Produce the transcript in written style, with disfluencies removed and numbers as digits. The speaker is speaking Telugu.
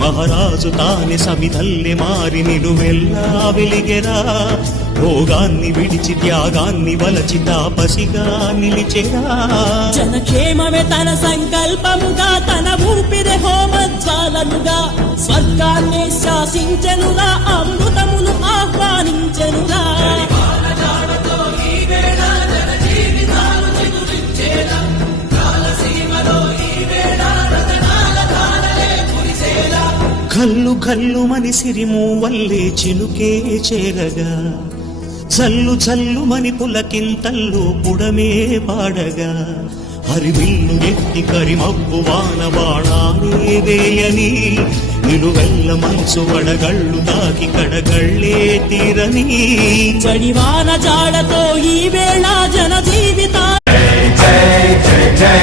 మహారాజు తానే సమిధల్లె మారి నిలువెల్లా వెలిగెరా భోగాన్ని విడిచి త్యాగాన్ని వలచి తాపసిగా నిలిచెరా జనక్షేమమే తన సంకల్పముగా తన ఊపిరి హోమజ్వాలలుగా స్వర్గాన్ని శాసించెనుగా అమృతమును ఆహ్వానించెనుగా కల్లు కల్లు మని సిరిము వల్లే చిలుకే చేరగా చల్లు చల్లు మని పులకింతల్లు పుడమే పాడగా హరివిల్లు ఎత్తి కరిమబ్బు వాన బాణాలే వేయని నిలువెల్ల మనసు వడగళ్ళు దాకి కడగళ్ళే తీరని చడివాన జాడతో ఈ వేళ జన జీవిత జై జై జై